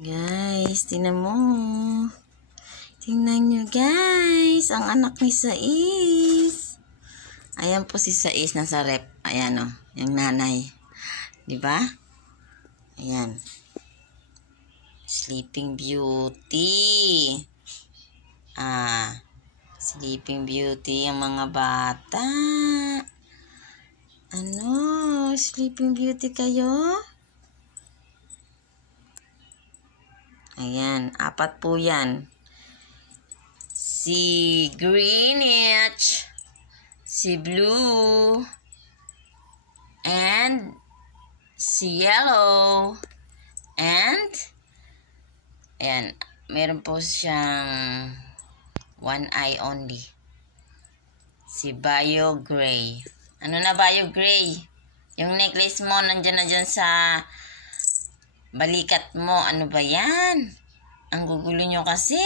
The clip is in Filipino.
Guys, tingnan mo. Tingnan nyo guys, ang anak ni Sais. Ayan po si Sais nasa rep. Ayan o, yung nanay. Diba? Ayan. Sleeping Beauty. Sleeping Beauty ang mga bata. Ano? Sleeping Beauty kayo? Ayan, 4 po yan. Si Greenwich, si Blue, and si Yellow, and ayan, meron po siyang one eye only. Si Bio Gray. Ano na Bio Gray? Yung necklace mo nandyan na dyan sa balikat mo. Ano ba yan? Ang gugulo nyo kasi.